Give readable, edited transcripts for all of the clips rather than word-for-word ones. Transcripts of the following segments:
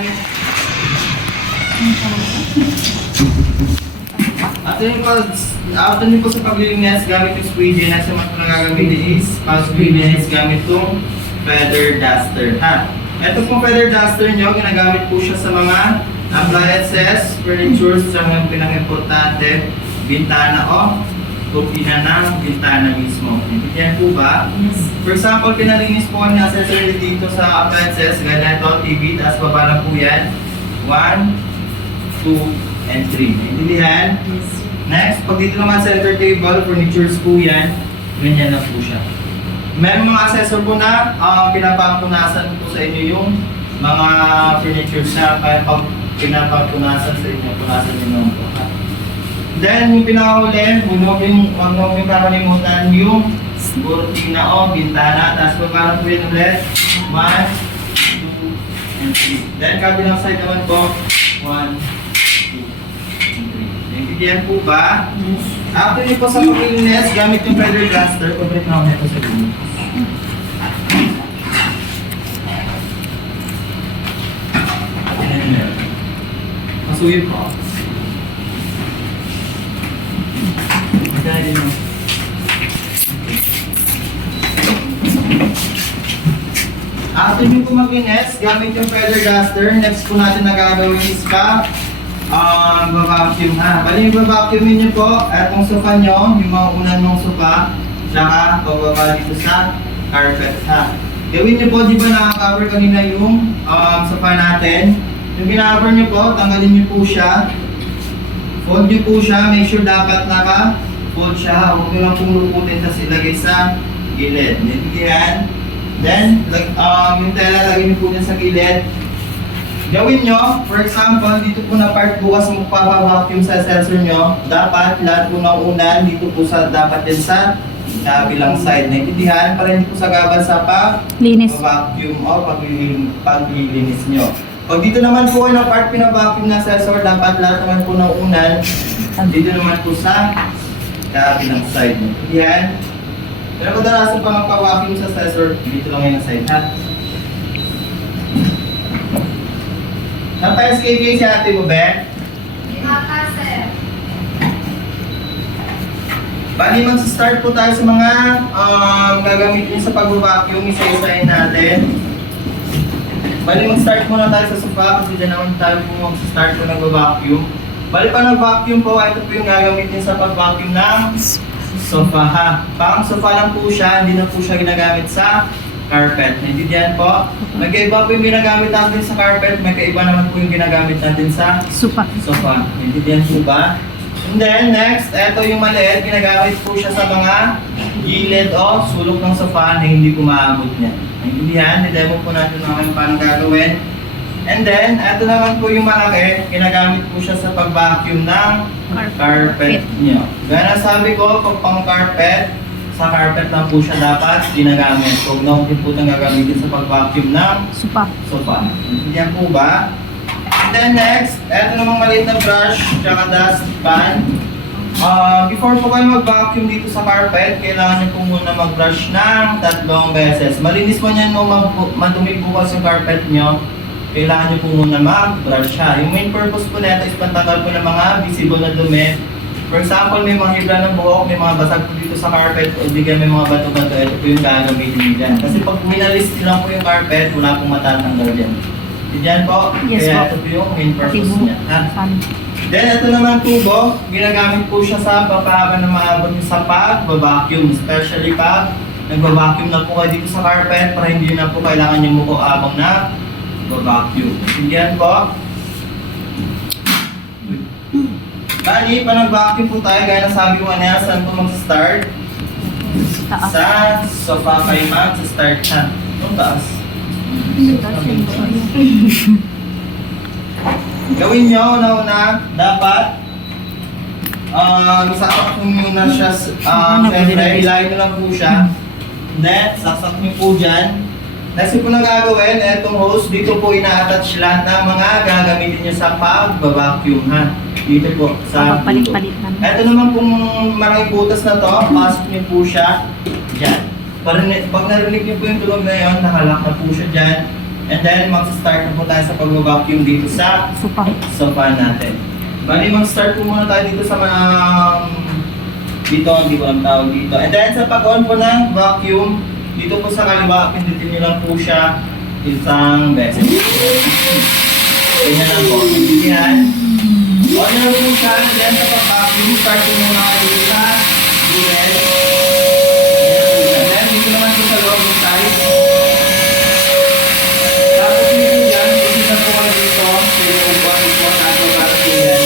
After nyo po sa paglilinis, gamit yung squeegee. Next naman po na gagamitin is, pag-squeegee gamit itong feather duster. Ha? Ito pong feather duster nyo, ginagamit po siya sa mga appliances, furniture, sa mga pinang-importante, bintana o kupina ng bintana mismo. Yan po ba? For example, pinalinis po ang accessory dito sa appliances, ganito, TV, tapos baba lang po yan. 1, 2, and 3. Naintindihan? Next, pag dito naman center table, furnitures po yan, ganyan na po siya. Meron mga accessory po na pinapapunasan po sa inyo yung mga furnitures na kaya pag pinapapunasan sa inyo, punasan nyo naman po. Then, yung pinakahuli, huwag nyo kakalimutan yung cortina o bintana, tapos parang po yun ulit, 1, 2, and 3. Then, kabilang side naman po, 1, 2, and 3. Naintindihan po ba? After nyo po sa paglilinis, gamit yung feather duster, pabalik na ako nito sa linis. Masuyin po. Dahil mo. After nyo po maglinis, gamit yung feather duster, next po natin na gagawin is vacuum ha. Bali yung vacuumin nyo po, etong sofa nyo, yung mga unan mong sofa, tsaka pababa dito sa carpet ha. Gawin nyo po, di ba naka-cover kanina yung sofa natin? Yung kina-cover nyo po, tanggalin nyo po siya. Fold nyo po siya, make sure dapat naka-fold siya. Huwag nyo lang pong luputin, tapos ilagay sa gilid. Naintindihan? Then, yung tela, lagay nyo po dyan sa gilid. Gawin nyo, for example, dito po na part bukas magpapavacuum sa sensor nyo, dapat lahat po ng unan dito po sa dapat din sa kabilang side. Naintindihan para hindi po sa gabal sa pag-vacuum o paglilinis nyo. Pag dito naman po ng part pinavacuum na sensor, dapat lahat naman po ng unan dito naman po sa kabilang side. Naintindihan? Pero kadalasan pa magpavacuum sa sensor, dito lang yung side ha. Napa-SKK si ate mo, Ben? Maka, sir. Bali, mag-start po tayo sa mga gagamitin sa pag-vacuum. Isa-isahin natin. Bali, mag-start muna tayo sa sofa kasi dyan naman tayo po mag-start po nag-vacuum. Bali, pa nag-vacuum po, ito po yung gagamitin sa pag-vacuum ng sofa ha. Pang sofa lang po siya, hindi na po siya ginagamit sa carpet. Naintindihan po? Magkaiba po yung ginagamit natin sa carpet, may kaiba naman po yung ginagamit natin sa sofa. Naintindihan po ba? And then next, ito yung maliit, ginagamit po siya sa mga gilid o sulok ng sofa na hindi po maabot niya. Naintindihan? I-demo po natin naman paano gagawin. And then, ito naman po yung malaki, ginagamit po siya sa pag-vacuum ng carpet niyo. Gaya sabi ko, pag pang-carpet, sa carpet lang po siya dapat ginagamit. Huwag na po itong gagamitin sa pag-vacuum ng sofa. Yan po ba? And then next, eto namang maliit na brush, tsaka dustpan. Before po kayo mag-vacuum dito sa carpet, kailangan nyo po muna mag-brush ng 3 beses. Malinis mo niyan mo madumi bukas yung carpet nyo, kailangan nyo po muna mag-brush siya. Yung main purpose po nito is pantanggal po ng mga visible na dumi. For example, may mga hibla ng buhok, may mga basag po dito sa carpet, o di may mga bato-bato, ito po yung gagamitin nyo dyan. Kasi pag minalis lang po yung carpet, wala pong matatanggal dyan. Diyan po, Yes, kaya po. ito po yung main purpose niya. Then, ito naman tubo, ginagamit po siya sa papahaba ng maabot sa pag-vacuum. Especially pag nag-vacuum na po kayo dito sa carpet para hindi na po kailangan yung muko abang na vacuum. Diyan po. Bali, pa nag-vacuum po tayo, gaya na sabi ko kanina, saan po mag-start? Sa sofa kayo mag-start na. Itong taas. Gawin nyo, una-una, dapat isasak nyo muna siya, siyempre, hilahin nyo lang po siya. Then, saksak nyo po dyan. Next po na gagawin, etong hose, dito po ina-attach lahat ng mga gagamitin nyo sa pag-vacuum ha. Dito po, sa dulo. Ito naman pong maraming butas na to, pasok nyo po siya dyan. Pag narinig nyo po yung tulog na yun, nakalak na po siya dyan. And then, mag-start na po tayo sa pag-vacuum dito sa Sopa. sofa natin. Bali, mag-start po muna tayo dito sa mga... dito, hindi ko lang tawag dito. And then, sa pag-on po ng vacuum, dito po sa kaliwa, pindutin nyo lang po siya isang beses. Ganyan lang po. Yan. On na lang po siya. And then, sa pag-vacuum, start po muna kayo dito sa duel. And then, dito naman po sa loob ng size. Tapos dito yan, dito po kayo dito. Kaya po po ang ito, tayo para po yan.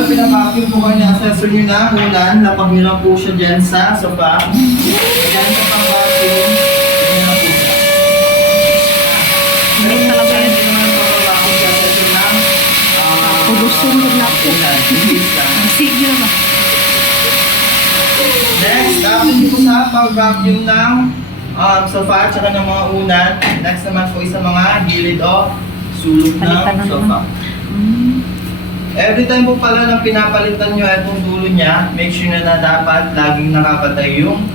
Pinavacuum po kayo ng accessor nyo na ulan, lapag nyo lang po siya dyan sa sofa. Dyan sa pang-vacuum, dyan lang po siya. Pero talaga yan, hindi naman pang-vacuum sa accessor ng Udusun ko na po. ulan. Bilis lang. Sige na ba? Next, tapos po sa pag-vacuum ng sofa at saka ng mga unan. Next naman po sa mga gilid o sulok Palitan ng na sofa. Every time po pala na pinapalitan nyo itong dulo niya, make sure na dapat laging nakapatay yung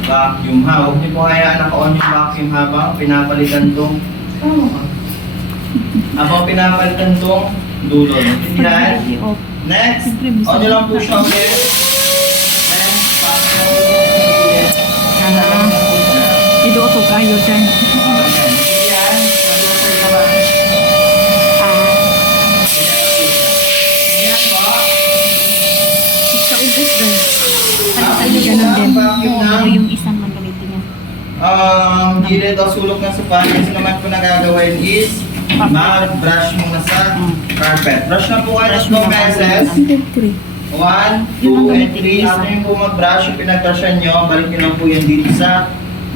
vacuum ha. Huwag niyo po hayaan naka-on yung vacuum habang pinapalitan tong dulo. Intindihan? Next, on nyo lang po siya ulit. Then, vacuum po ulit. Ido to kayo dyan. Intindihan? Nag-water naman. Intindihan po. Sa ubos doon. After Palitan nyo ganun po din. ang vacuum Oo, ng yung isang magamitin niya. gilid o sulok ng sofa, kasi naman po nagagawin is mag-brush muna sa carpet. Brush na po kayo ng 2 beses. 1, 2, and 3. After nyo po mag-brush, yung pinag-brushan nyo, balik nyo lang po yan dito sa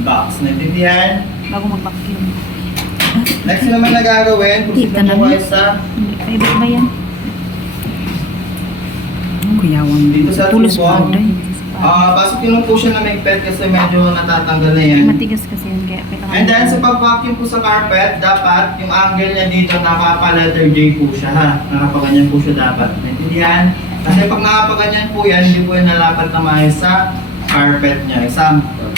box. Naintindihan? Bago mag-vacuum. Next naman nagagawin, kung Kita sino po naman. kayo sa Favorite ba yan? Kuyawan. dito sa Tulos tubong. pa rin. Pasok nyo lang po siya na may pet kasi medyo natatanggal na yan. Matigas kasi yun. Kaya kailangan. And then sa pag-vacuum po sa carpet, dapat yung angle niya dito nakapa-letter J po siya ha. Nakapaganyan po siya dapat. Naintindihan? Kasi pag nakapaganyan po yan, hindi po yan nalapat na maayos sa carpet niya. Example.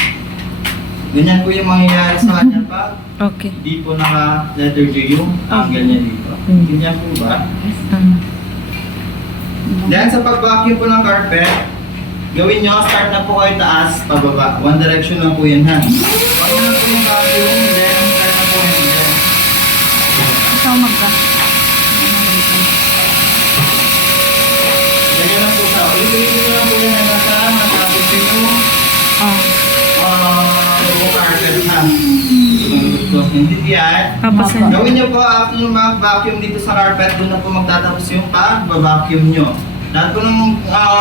Ganyan po yung mangyayari sa kanya pag Okay. hindi po naka-letter J yung angle niya dito. Ganyan po ba? Then sa pag-vacuum po ng carpet, gawin nyo, start na po kayo taas, pababa. One direction lang po yan ha. Pag na po yung vacuum, then start na po yan dyan. Ikaw mag-vacuum. Ganyan lang po siya. Ulit-ulit nyo lang po yan na nasa matapos yung buong carpet ha. Naintindihan? Papasan. Gawin nyo po after yung mag-vacuum dito sa carpet, doon na po magtatapos yung pag-vacuum nyo. Lahat po nung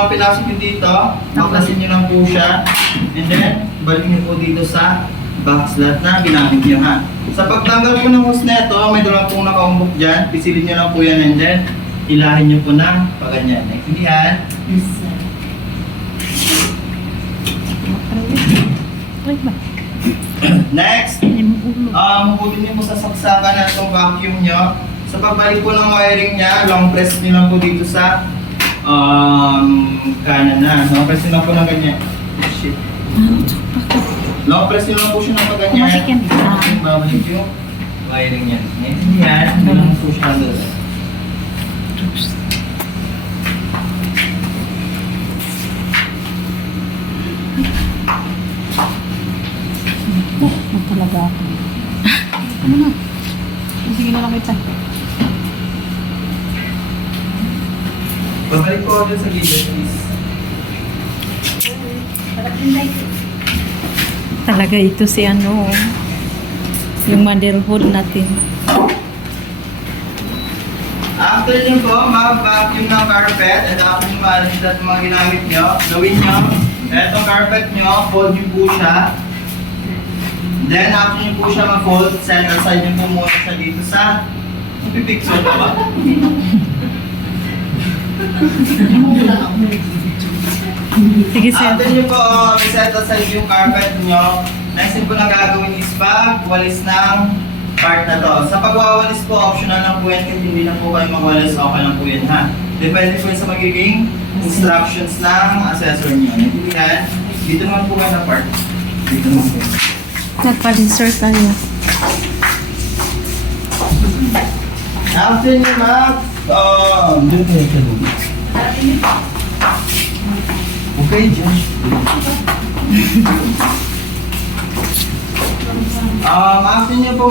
pinasok nyo dito, baklasin nyo lang po siya. And then, balik nyo po dito sa box lahat na ginamit nyo ha. Sa pagtanggal po ng hose na ito, may dalang pong nakaumbok dyan. Pisilin nyo lang po yan and then, hilahin nyo po ng paganyan. Naintindihan? Next, hugutin nyo po sa saksakan na itong vacuum nyo. Sa pagbalik po ng wiring niya, long press nyo lang po dito sa kanan na. Long press nyo lang po ng ganyan. Shit. Long press nyo lang po siya ng paganyan. Kumasik yan. Babalik yung wiring niya. Naintindihan? Hindi lang po siya doon. Talaga ako. Ano na? Sige na lang kita. Babalik po ako dun sa gilid, please. Talaga ito si ano, yung motherhood natin. After nyo po, mag-vacuum ng carpet at after nyo maalis lahat ng mga ginamit nyo, gawin nyo, etong carpet nyo, fold nyo po siya. Then after nyo po siya mag-fold, center side nyo po muna siya dito sa pipicture pa ba? Sige sir. After nyo po set aside yung carpet nyo, Next po na gagawin is pagwalis ng part na to. Sa pagwawalis po, optional lang po yan kahit hindi na po kayo magwalis, okay lang po yan ha. Depende po yan sa magiging instructions ng assessor nyo. Naintindihan? Dito naman po kayo na part. Dito naman po. Nagpa-insert tayo. After nyo doon kayo sa loob. Okay, dyan. After nyo po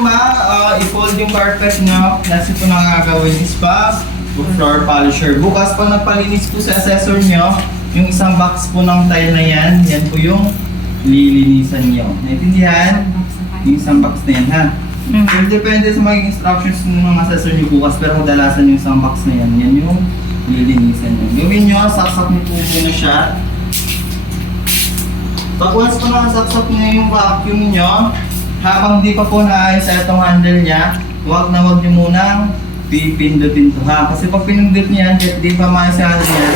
i-fold yung carpet nyo, nasa po nang gagawin is floor polisher. Bukas pa nagpalinis po sa assessor nyo, yung isang box po ng tile na yan po yung lilinisan nyo. Naintindihan? Yung isang box na yan ha. So, depende sa magiging instructions ng mga assessor nyo bukas, pero kadalasan yung isang box na yan yung lilinisan nyo. Gawin nyo, saksak nyo po muna siya. Pag once po nakasaksak nyo yung vacuum nyo, habang di pa po naayos itong handle niya, huwag nyo munang pipindutin to ha. Kasi pag pinindot niya yan, di pa maayos yung handle niya,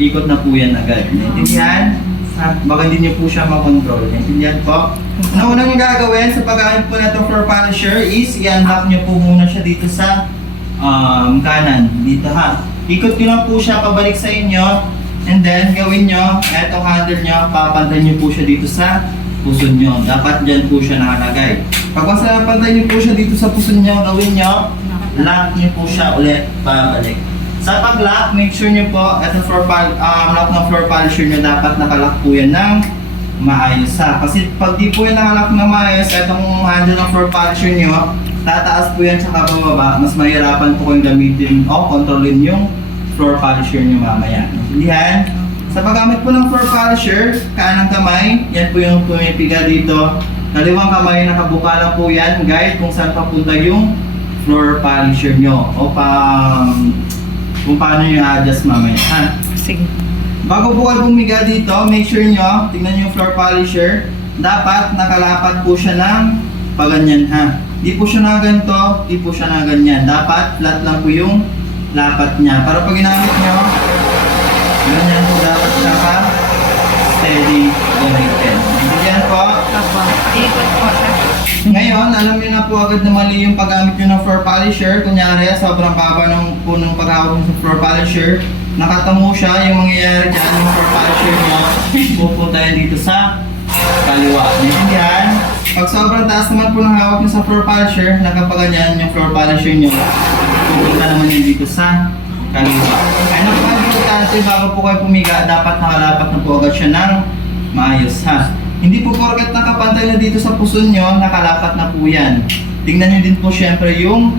ikot na po yan agad. Naintindihan? Baka hindi niyo po siya makontrol. Naintindihan po? Ang unang yung gagawin sa paggamit po na itong floor polisher is i-unlock niyo po muna siya dito sa kanan. Dito ha. Ikot nyo lang po siya pabalik sa inyo. And then gawin nyo, itong handle nyo, papantay nyo po siya dito sa puson nyo. Dapat dyan po siya nakalagay. Pag masapantay nyo po siya dito sa puson nyo, gawin nyo, lock nyo po siya ulit pabalik. Sa pag-lock, make sure nyo po, itong lock ng floor polisher nyo, dapat nakalock po yan ng maayos ha. Kasi pag di po yan nakalock ng maayos, itong handle ng floor polisher nyo, tataas po yan tsaka bumaba, mas mahirapan po kayong gamitin o kontrolin yung floor polisher nyo mamaya. Intindihan? Sa paggamit po ng floor polisher, kanang kamay, yan po yung pumipiga dito. Kaliwang kamay, nakabuka lang po yan, guide kung saan papunta yung floor polisher nyo o kung paano yung adjust mamaya. Ha? Sige. Bago po kayo bumiga dito, make sure nyo, tingnan nyo yung floor polisher, dapat nakalapat po siya ng paganyan ha. Di po siya na ganito, di po siya na ganyan. Dapat flat lang po yung lapat niya. Para pag ginamit nyo, ganyan po dapat siya ka steady connected. Ganyan po. Apa. Ikot po siya. Ngayon, alam niyo na po agad na mali yung paggamit nyo ng floor polisher. Kunyari, sobrang baba ng punong paghawak nyo sa floor polisher. Nakatamo siya, yung mangyayari dyan, yung floor polisher nyo, pupunta yan dito sa kaliwa. Naintindihan? Pag sobrang taas naman po ng hawak nyo sa floor polisher, nakapaganyan yung floor polisher nyo, pupunta naman yan dito sa kaliwa. Ano po ang importante bago po kayo pumiga, dapat nakalapat na po agad siya ng maayos ha. Hindi po porket nakapantay na dito sa puson nyo, nakalapat na po yan. Tingnan nyo din po syempre yung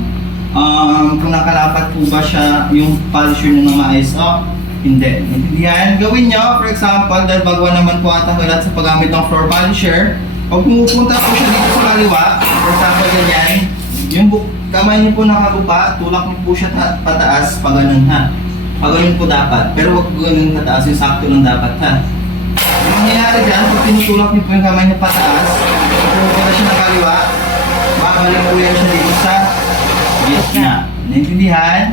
kung nakalapat po ba siya yung polisher nyo na maayos o hindi. Intindihan? Gawin nyo, for example, dahil bago naman po atang ulat sa paggamit ng floor polisher, pag pumupunta po siya dito sa kaliwa, for example ganyan, yung kamay nyo po nakagupa, tulak nyo po siya pataas, pag ganun ha. Pag ganun po dapat, pero wag ganun pataas, yung sakto lang dapat ha. Yung nangyayari dyan, pag tinutulak niyo po yung kamay niyo pataas, pupunta siya ng kaliwa, babalik po yan siya dito sa gitna. Naintindihan?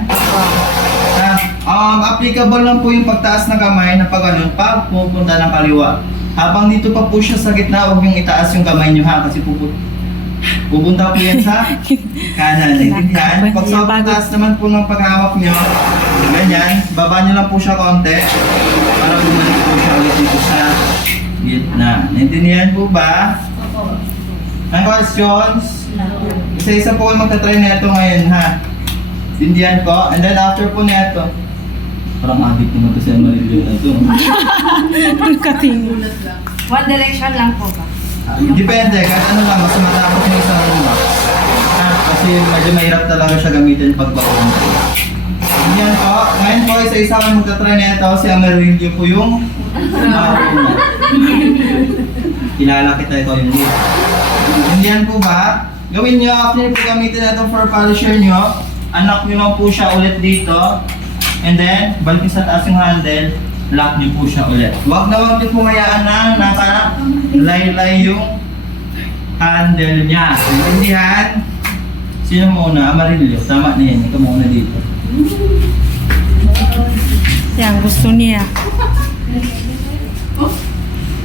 Applicable lang po yung pagtaas ng kamay na pag ganun, pag pupunta ng kaliwa. Habang dito pa po siya sa gitna, huwag yung itaas yung kamay niyo ha, kasi pupunta po yan sa kanan. Naintindihan? Pag sobrang taas naman po ng paghawak niyo, ganyan, baba niyo lang po siya konti para bumalik po siya ulit dito sa gitna. Naintindihan po ba? Opo. Ang questions? Isa-isa po kayo magta-try na ito ngayon ha. Naintindihan po? And then after po na ito, parang addict naman ito si Amarillo na ito. Katingin. One direction lang po ba? Depende, kahit ano lang, mas matapos yung isang box. Kasi medyo mahirap talaga siya gamitin pag bakon. Yan po. Ngayon po, isa-isa kayo magta-try na ito. Si Amarillo po yung kilala kita, ito yung lead. Yan po ba? Gawin nyo, after nyo po gamitin na itong floor polisher nyo, anak nyo lang po siya ulit dito. And then, balik nyo sa taas yung handle, lock nyo po siya ulit. Huwag na huwag nyo po ngayaan na naka-lay-lay yung handle niya. Intindihan? Sino muna? Amarillo. Tama na yan. Ito muna dito. Yan, gusto niya.